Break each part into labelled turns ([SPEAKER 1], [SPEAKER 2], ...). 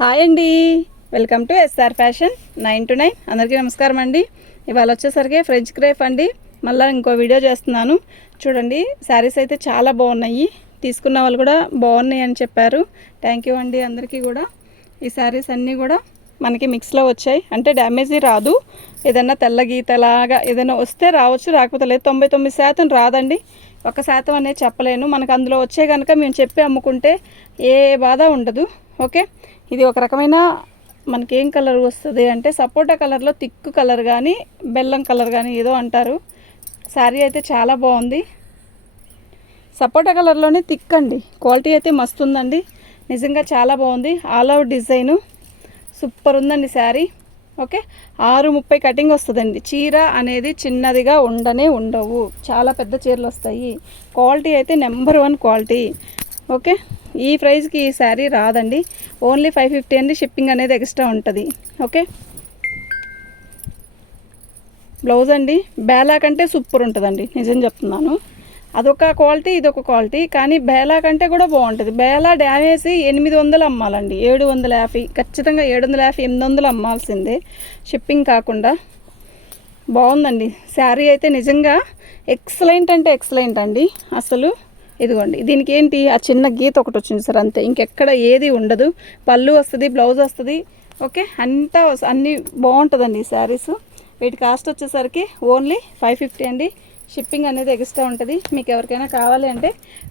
[SPEAKER 1] Hi అండి. Welcome to S R fashion nine two nine. అందరికీ నమస్కారం అండి. ఇవాళ వచ్చేసరికి ఫ్రెంచ్ క్రేప్ అండి. మళ్ళీ ఇంకో వీడియో చేస్తున్నాను. చూడండి శారీస్ అయితే చాలా బాగున్నాయి. తీసుకున్న వాళ్ళు కూడా బాగున్నాయి అని చెప్పారు. థ్యాంక్ యూ అండి అందరికీ కూడా. ఈ శారీస్ అన్నీ కూడా మనకి మిక్స్లో వచ్చాయి. అంటే డ్యామేజీ రాదు. ఏదైనా తెల్ల గీతలాగా ఏదైనా వస్తే రావచ్చు రాకపోతే లేదు. తొంభై తొమ్మిది శాతం రాదండి. ఒక శాతం అనేది చెప్పలేను. మనకు అందులో వచ్చే కనుక మేము చెప్పి అమ్ముకుంటే ఏ బాధ ఉండదు. ఓకే? ఇది ఒక రకమైన మనకి ఏం కలర్ వస్తుంది అంటే సపోటా కలర్లో తిక్కు కలర్ కానీ బెల్లం కలర్ కానీ ఏదో అంటారు. శారీ అయితే చాలా బాగుంది. సపోటా కలర్లోనే థిక్ అండి క్వాలిటీ అయితే మస్తు ఉందండి. నిజంగా చాలా బాగుంది. ఆల్ అవుట్ డిజైను సూపర్ ఉందండి శారీ ఓకే ఆరు ముప్పై కటింగ్ వస్తుందండి. చీర అనేది చిన్నదిగా ఉండనే ఉండవు. చాలా పెద్ద చీరలు వస్తాయి. క్వాలిటీ అయితే నెంబర్ వన్ క్వాలిటీ ఓకే ఈ ప్రైస్కి ఈ శారీ రాదండి. ఓన్లీ ఫైవ్ ఫిఫ్టీ అండి. షిప్పింగ్ అనేది ఎక్స్ట్రా ఉంటుంది. ఓకే? బ్లౌజ్ అండి. బేలా కంటే సూపర్ ఉంటుందండి. నిజం చెప్తున్నాను. అదొక క్వాలిటీ ఇదొక క్వాలిటీ. కానీ బేలా కంటే కూడా బాగుంటుంది. బేలా డ్యామేజ్ ఎనిమిది వందలు అమ్మాలండి. ఏడు వందల యాభై ఖచ్చితంగా ఏడు వందల యాభై ఎనిమిది వందలు అమ్మాల్సిందే. షిప్పింగ్ కాకుండా. బాగుందండి. శారీ అయితే నిజంగా ఎక్సలెంట్ అంటే ఎక్సలెంట్ అండి. అసలు ఇదిగోండి. దీనికి ఏంటి ఆ చిన్న గీత ఒకటి వచ్చింది సార్ అంతే. ఇంకెక్కడ ఏది ఉండదు. పళ్ళు వస్తుంది బ్లౌజ్ వస్తుంది. ఓకే? అంతా అన్నీ బాగుంటుందండి ఈ శారీస్. వీటి కాస్ట్ వచ్చేసరికి ఓన్లీ ఫైవ్ ఫిఫ్టీ అండి. షిప్పింగ్ అనేది ఎక్స్ట్రా ఉంటుంది. మీకు ఎవరికైనా కావాలి అంటే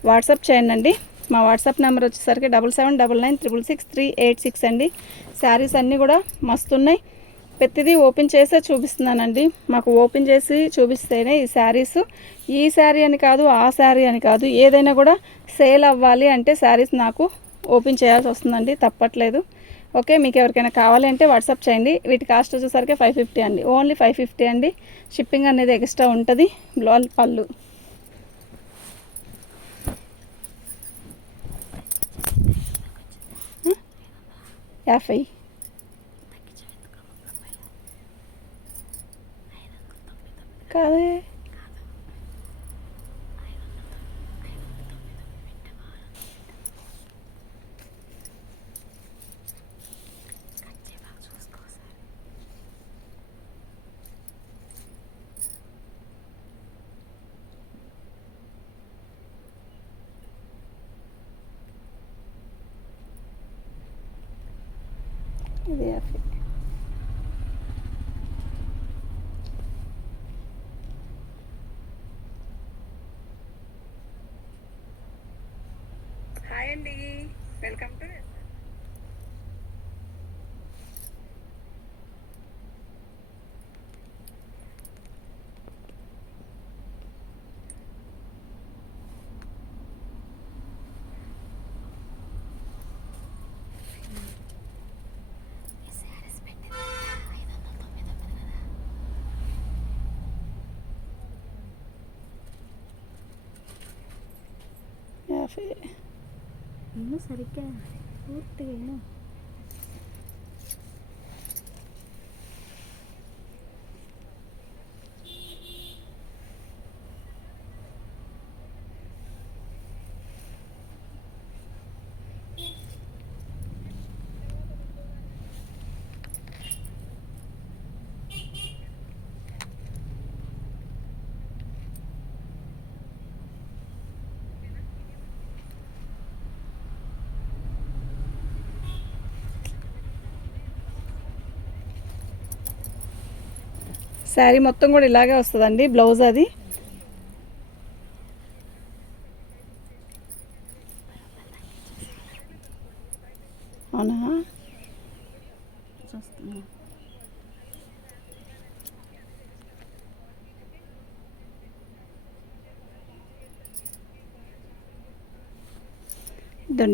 [SPEAKER 1] వాట్సాప్ చేయండి అండి. మా వాట్సాప్ నెంబర్ వచ్చేసరికి double seven double nine triple six three eight six అండి. శారీస్ అన్నీ కూడా మస్తున్నాయి. ప్రతిదీ ఓపెన్ చేసే చూపిస్తున్నానండి. మాకు ఓపెన్ చేసి చూపిస్తేనే ఈ శారీస్. ఈ శారీ అని కాదు ఆ శారీ అని కాదు ఏదైనా కూడా సేల్ అవ్వాలి అంటే శారీస్ నాకు ఓపెన్ చేయాల్సి వస్తుందండి తప్పట్లేదు. ఓకే మీకు ఎవరికైనా కావాలి అంటే వాట్సాప్ చేయండి. వీటి కాస్ట్ వచ్చేసరికి ఫైవ్ ఫిఫ్టీ అండి. ఓన్లీ ఫైవ్ ఫిఫ్టీ అండి. షిప్పింగ్ అనేది ఎక్స్ట్రా ఉంటుంది. బ్లౌజ్ పళ్ళు. యాభై. కాదే ఇది యాభై హాయ్ అండి వెల్కమ్ టు యాభై
[SPEAKER 2] నేను సరిగ్గా పూర్తిగా విను.
[SPEAKER 1] శారీ మొత్తం కూడా ఇలాగే వస్తుందండి బ్లౌజ్ అది. అవునా?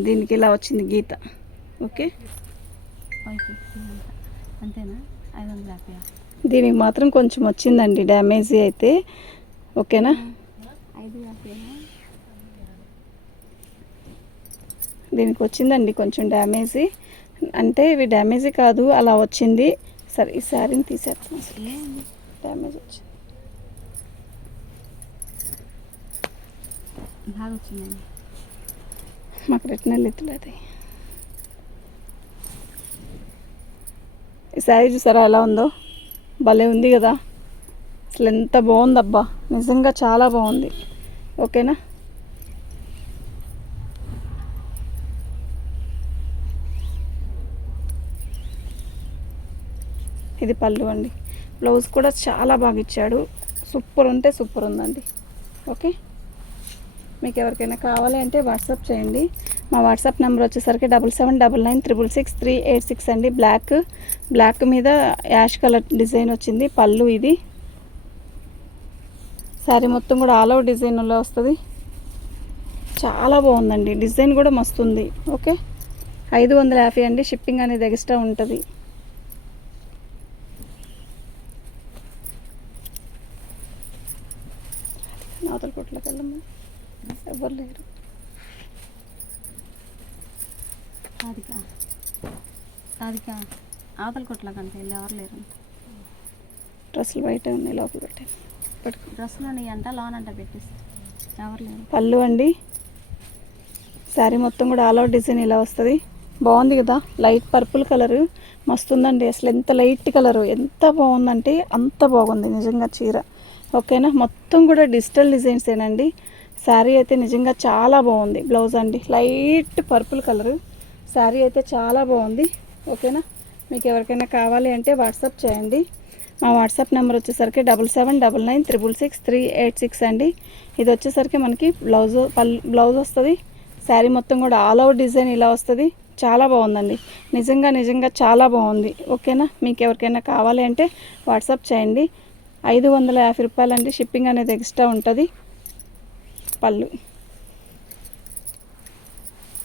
[SPEAKER 1] దీనికి ఇలా వచ్చింది గీత. ఓకే?
[SPEAKER 2] ఫైవ్ ఫిఫ్టీ అంతేనా? ఐదు వందల యాభై
[SPEAKER 1] దీనికి మాత్రం కొంచెం వచ్చిందండి డ్యామేజీ అయితే. ఓకేనా? దీనికి వచ్చిందండి కొంచెం డ్యామేజీ. అంటే ఇవి డ్యామేజీ కాదు అలా వచ్చింది. సరే ఈ శారీని తీసేస్తాం డ్యామేజ్ వచ్చింది.
[SPEAKER 2] బాగా వచ్చిందండి.
[SPEAKER 1] మాకు రిటర్నల్ ఇతలేదు ఈ శారీ చూసారా ఎలా ఉందో? భలే ఉంది కదా. అసలు ఎంత బాగుందబ్బా. నిజంగా చాలా బాగుంది. ఓకేనా? ఇది పళ్ళు అండి. బ్లౌజ్ కూడా చాలా బాగా ఇచ్చాడు. సూపర్ ఉంటే సూపర్ ఉందండి. ఓకే? మీకు ఎవరికైనా కావాలి అంటే వాట్సాప్ చేయండి. మా వాట్సాప్ నెంబర్ వచ్చేసరికి double seven double nine triple six three eight six అండి. బ్లాక్ బ్లాక్ మీద యాష్ కలర్ డిజైన్ వచ్చింది. పళ్ళు ఇది. శారీ మొత్తం కూడా ఆల్ ఓవర్ డిజైన్లో వస్తుంది. చాలా బాగుందండి. డిజైన్ కూడా మస్తుంది. ఓకే? ఐదు వందల యాభై అండి. షిప్పింగ్ అనేది ఎక్స్ట్రా ఉంటుంది నాతల కొట్లోకి వెళ్ళమ్మా ఎవరు లేరు
[SPEAKER 2] రాధిక రాధిక అవతల కొట్లకంటే వెళ్ళి ఎవరు లేరు.
[SPEAKER 1] డ్రెస్సులు బయట ఉన్నాయి లోపల పెట్టాను
[SPEAKER 2] డ్రెస్సులో నీ అంట లోన్ అంట పెట్టేసి. ఎవరు లేరు.
[SPEAKER 1] పళ్ళు అండి. శారీ మొత్తం కూడా ఆల్ అవుట్ డిజైన్ ఇలా వస్తుంది. బాగుంది కదా లైట్ పర్పుల్ కలర్. మస్తుందండి అసలు ఎంత లైట్ కలర్. ఎంత బాగుందంటే అంత బాగుంది నిజంగా చీర. ఓకేనా? మొత్తం కూడా డిజిటల్ డిజైన్సేనండి. శారీ అయితే నిజంగా చాలా బాగుంది బ్లౌజ్ అండి. Light purple colour. శారీ అయితే చాలా బాగుంది. ఓకేనా? మీకు ఎవరికైనా కావాలి అంటే వాట్సాప్ చేయండి. మా వాట్సాప్ నెంబర్ వచ్చేసరికి double seven double nine triple six three eight six అండి. ఇది వచ్చేసరికి మనకి బ్లౌజ్ పల్ బ్లౌజ్ వస్తుంది. శారీ మొత్తం కూడా ఆల్ ఓవర్ డిజైన్ ఇలా వస్తుంది. చాలా బాగుందండి. నిజంగా నిజంగా చాలా బాగుంది. ఓకేనా? మీకు ఎవరికైనా కావాలి అంటే వాట్సాప్ చేయండి. ఐదు వందల యాభై రూపాయలండి షిప్పింగ్ అనేది ఎక్స్ట్రా ఉంటుంది. పళ్ళు.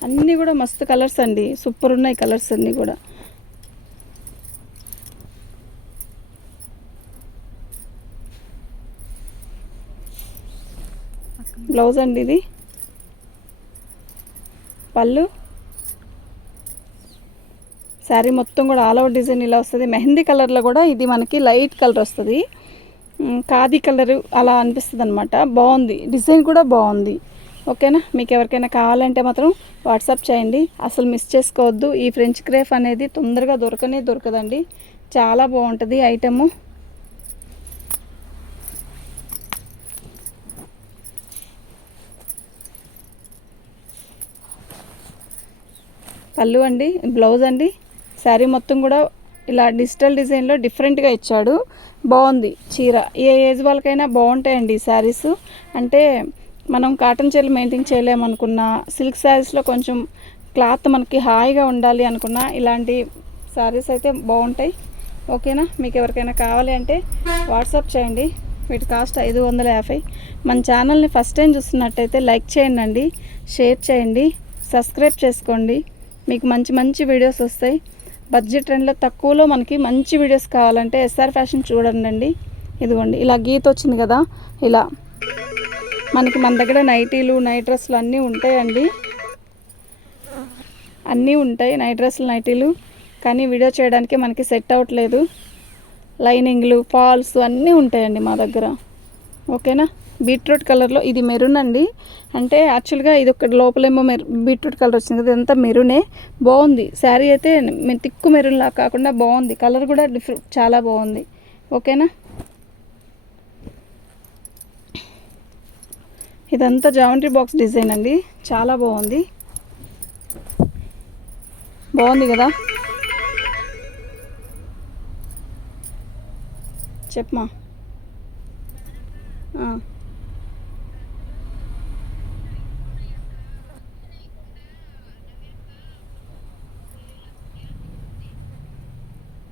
[SPEAKER 1] అన్నీ కూడా మస్తు కలర్స్ అండి. సూపర్ ఉన్నాయి కలర్స్ అన్నీ కూడా. బ్లౌజ్ అండి ఇది. పళ్ళు. శారీ మొత్తం కూడా ఆల్ ఓవర్ డిజైన్ ఇలా వస్తుంది. మెహందీ కలర్లో కూడా ఇది మనకి లైట్ కలర్ వస్తుంది. ఖాదీ కలర్ అలా అనిపిస్తుంది అనమాట బాగుంది. డిజైన్ కూడా బాగుంది. ఓకేనా? మీకు ఎవరికైనా కావాలంటే మాత్రం వాట్సాప్ చేయండి. అసలు మిస్ చేసుకోవద్దు. ఈ ఫ్రెంచ్ క్రేఫ్ అనేది తొందరగా దొరకనే దొరకదండి. చాలా బాగుంటుంది ఐటము. పళ్ళు అండి బ్లౌజ్ అండి. శారీ మొత్తం కూడా ఇలా డిజిటల్ డిజైన్లో డిఫరెంట్గా ఇచ్చాడు. బాగుంది చీర. ఏ ఏజ్ వాళ్ళకైనా బాగుంటాయండి ఈ శారీస్. అంటే మనం కాటన్ చీరలు మెయింటైన్ చేయలేమనుకున్నా సిల్క్ శారీస్లో కొంచెం క్లాత్ మనకి హాయిగా ఉండాలి అనుకున్నా ఇలాంటి శారీస్ అయితే బాగుంటాయి. ఓకేనా? మీకు ఎవరికైనా కావాలి అంటే వాట్సాప్ చేయండి. వీటి కాస్ట్ ఐదు వందల యాభై. మన ఛానల్ని ఫస్ట్ టైం చూస్తున్నట్టయితే లైక్ చేయండి అండి షేర్ చేయండి సబ్స్క్రైబ్ చేసుకోండి. మీకు మంచి మంచి వీడియోస్ వస్తాయి. బడ్జెట్ ట్రెండ్లో తక్కువలో మనకి మంచి వీడియోస్ కావాలంటే ఎస్ఆర్ ఫ్యాషన్ చూడండి అండి ఇదిగోండి ఇలా గీత వచ్చింది కదా ఇలా మనకి మన దగ్గర నైటీలు నైట్ డ్రెస్సులు అన్నీ ఉంటాయండి. అన్నీ ఉంటాయి నైట్ డ్రెస్సులు నైటీలు కానీ వీడియో చేయడానికి మనకి సెట్ అవ్వట్లేదు లైనింగ్లు ఫాల్స్ అన్నీ ఉంటాయండి మా దగ్గర. ఓకేనా బీట్రూట్ కలర్లో ఇది మెరూన్ అండి. అంటే యాక్చువల్గా ఇది ఒక లోపలేమో మెరు బీట్రూట్ కలర్ వచ్చింది కదా ఇదంతా మెరూనే బాగుంది. శారీ అయితే తిక్కు మెరూన్ లా కాకుండా బాగుంది. కలర్ కూడా డిఫరెంట్ చాలా బాగుంది. ఓకేనా ఇదంతా జామెంట్రీ బాక్స్ డిజైన్ అండి. చాలా బాగుంది. బాగుంది కదా? చెప్పమా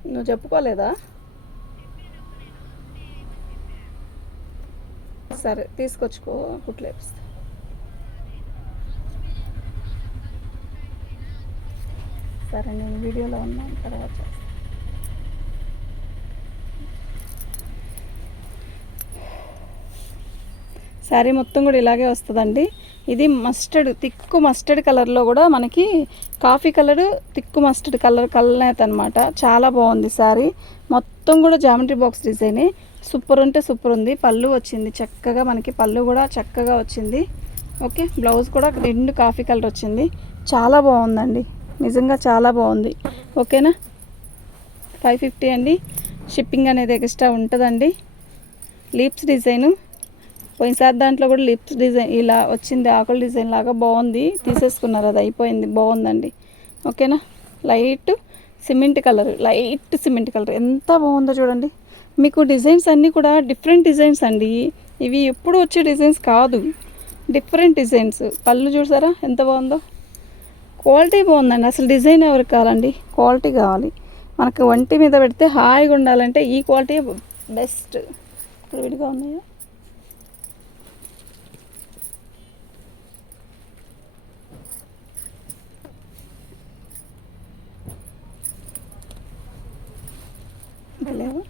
[SPEAKER 1] నువ్వు చెప్పుకోలేదా? సరే తీసుకొచ్చుకో కుట్లేపిస్తా సరే నేను వీడియోలో ఉన్నాను తర్వాత చేస్తా. శారీ మొత్తం కూడా ఇలాగే వస్తుందండి. ఇది మస్టర్డ్ తిక్కు మస్టర్డ్ కలర్లో కూడా మనకి coffee colour thick mustard colour కలనేత అనమాట చాలా బాగుంది శారీ మొత్తం కూడా జామెట్రీ బాక్స్ డిజైనే సూపర్ ఉంటే సూపర్ ఉంది. పళ్ళు వచ్చింది. చక్కగా మనకి పళ్ళు కూడా చక్కగా వచ్చింది. ఓకే? బ్లౌజ్ కూడా రెండు కాఫీ కలర్ వచ్చింది. చాలా బాగుందండి. నిజంగా చాలా బాగుంది. ఓకేనా? ఫైవ్ ఫిఫ్టీ అండి. షిప్పింగ్ అనేది ఎక్స్ట్రా ఉంటుందండి. లీప్స్ డిజైను. పోయినసారి దాంట్లో కూడా లిప్స్ డిజైన్ ఇలా వచ్చింది. ఆకుల డిజైన్ లాగా బాగుంది. తీసేసుకున్నారు. అది అయిపోయింది. బాగుందండి. ఓకేనా? Light cement colour. Light cement colour. ఎంత బాగుందో చూడండి. మీకు డిజైన్స్ అన్నీ కూడా డిఫరెంట్ డిజైన్స్ అండి. ఇవి ఎప్పుడు వచ్చే డిజైన్స్ కాదు. Different designs. పళ్ళు చూసారా? ఎంత బాగుందో? క్వాలిటీ బాగుందండి. అసలు డిజైన్ ఎవరికి కావాలండి? క్వాలిటీ కావాలి. మనకు వంటి మీద పెడితే హాయిగా ఉండాలంటే ఈ క్వాలిటీ బెస్ట్. ఇప్పుడు విడిగా ఉన్నాయా? లేవా?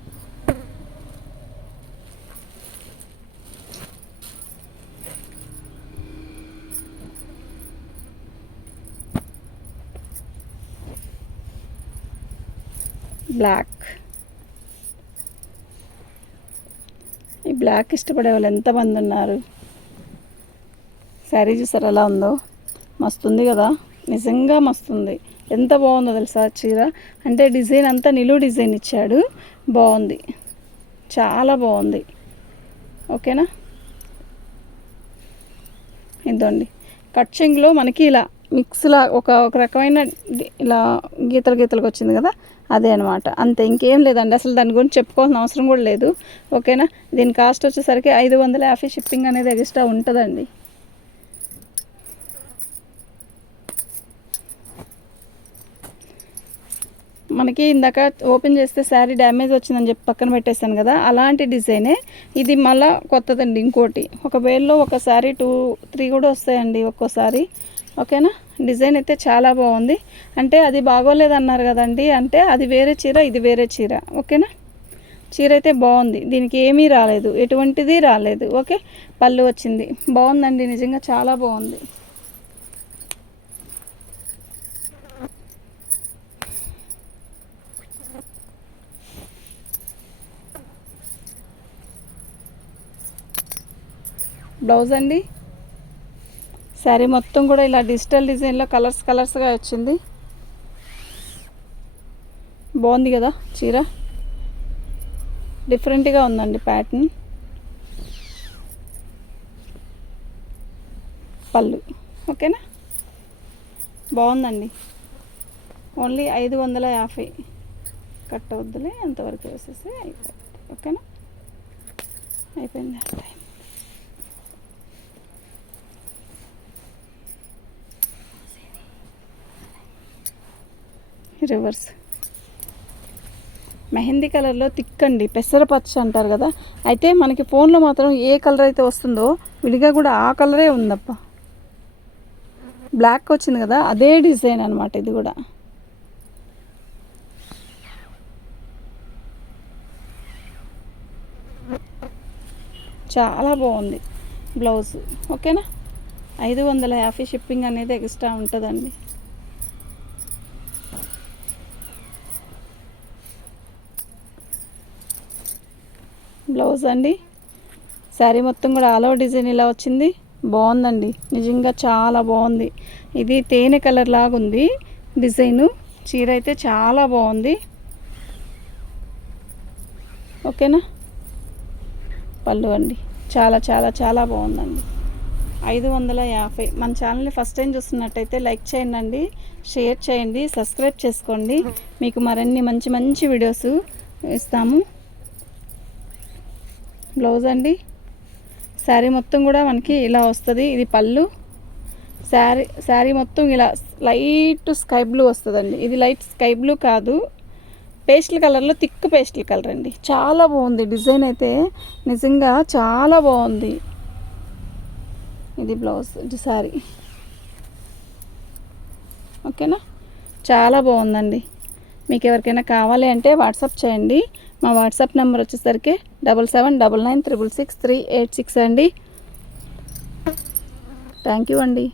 [SPEAKER 1] బ్లాక్. ఈ బ్లాక్ ఇష్టపడే వాళ్ళు ఎంతమంది ఉన్నారు? శారీ చూసారు ఎలా ఉందో? మస్తుంది కదా? నిజంగా మస్తుంది. ఎంత బాగుందో తెలుసా చీర? అంటే డిజైన్ అంతా నిలువు డిజైన్ ఇచ్చాడు. బాగుంది. చాలా బాగుంది. ఓకేనా? ఇదండి కట్చింగ్లో మనకి ఇలా మిక్స్లా ఒక ఒక రకమైన ఇలా గీతలు గీతలకు వచ్చింది కదా? అదే అనమాట అంతే ఇంకేం లేదండి. అసలు దాని గురించి చెప్పుకోవాల్సిన అవసరం కూడా లేదు. ఓకేనా? దీని కాస్ట్ వచ్చేసరికి ఐదు వందల యాభై షిప్పింగ్ అనేది ఎక్స్ట్రా ఉంటుందండి. మనకి ఇందాక ఓపెన్ చేస్తే శారీ డ్యామేజ్ వచ్చిందని చెప్పి పక్కన పెట్టేశాను కదా అలాంటి డిజైనే. ఇది మళ్ళా కొత్తదండి ఇంకోటి. ఒక వేల్లో ఒక శారీ టూ త్రీ కూడా వస్తాయండి ఒక్కోసారి. ఓకేనా? డిజైన్ అయితే చాలా బాగుంది. అంటే అది బాగోలేదు అన్నారు కదండి. అంటే అది వేరే చీర ఇది వేరే చీర. ఓకేనా? చీర అయితే బాగుంది. దీనికి ఏమీ రాలేదు. ఎటువంటిది రాలేదు. ఓకే? పళ్ళు వచ్చింది. బాగుందండి. నిజంగా చాలా బాగుంది. బ్లౌజ్ అండి? శారీ మొత్తం కూడా ఇలా డిజిటల్ డిజైన్లో కలర్స్ కలర్స్గా వచ్చింది. బాగుంది కదా చీర? డిఫరెంట్గా ఉందండి ప్యాటర్న్. పళ్ళు. ఓకేనా? బాగుందండి. ఓన్లీ ఐదు వందల యాభై. కట్ అవుద్దులే అంతవరకు వేసేసి అయిపోయింది. ఓకేనా? అయిపోయింది. Time reverse. మెహందీ కలర్లో తిక్కండి పెసరపచ్చ అంటారు కదా. అయితే మనకి ఫోన్లో మాత్రం ఏ కలర్ అయితే వస్తుందో విడిగా కూడా ఆ కలరే ఉందప్ప. బ్లాక్ వచ్చింది కదా అదే డిజైన్ అనమాట ఇది కూడా. చాలా బాగుంది బ్లౌజ్. ఓకేనా? ఐదు వందల యాభై షిప్పింగ్ అనేది ఎక్స్ట్రా ఉంటుందండి. బ్లౌజ్ అండి. శారీ మొత్తం కూడా ఆల్ ఓవర్ డిజైన్ ఇలా వచ్చింది. బాగుందండి. నిజంగా చాలా బాగుంది. ఇది తేనె కలర్ లాగా ఉంది. డిజైను చీర అయితే చాలా బాగుంది. ఓకేనా పళ్ళు అండి. చాలా చాలా చాలా బాగుందండి. ఐదు వందల యాభై. మన ఛానల్ని ఫస్ట్ టైం చూస్తున్నట్టయితే లైక్ చేయండి షేర్ చేయండి. సబ్స్క్రైబ్ చేసుకోండి. మీకు మరిన్ని మంచి మంచి వీడియోస్ ఇస్తాము. బ్లౌజ్ అండి. శారీ మొత్తం కూడా మనకి ఇలా వస్తుంది. ఇది పళ్ళు. శారీ శారీ మొత్తం ఇలా లైట్ స్కై బ్లూ వస్తుందండి. ఇది లైట్ స్కై బ్లూ కాదు. పేస్టల్ కలర్లో థిక్ పేస్టల్ కలర్ అండి. చాలా బాగుంది. డిజైన్ అయితే నిజంగా చాలా బాగుంది. ఇది బ్లౌజ్ ఇది శారీ. ఓకేనా? చాలా బాగుందండి. మీకు ఎవరికైనా కావాలి అంటే వాట్సాప్ చేయండి. మా వాట్సాప్ నెంబర్ వచ్చేసరికి double seven double nine triple six three eight six అండి. థ్యాంక్ యూ అండి.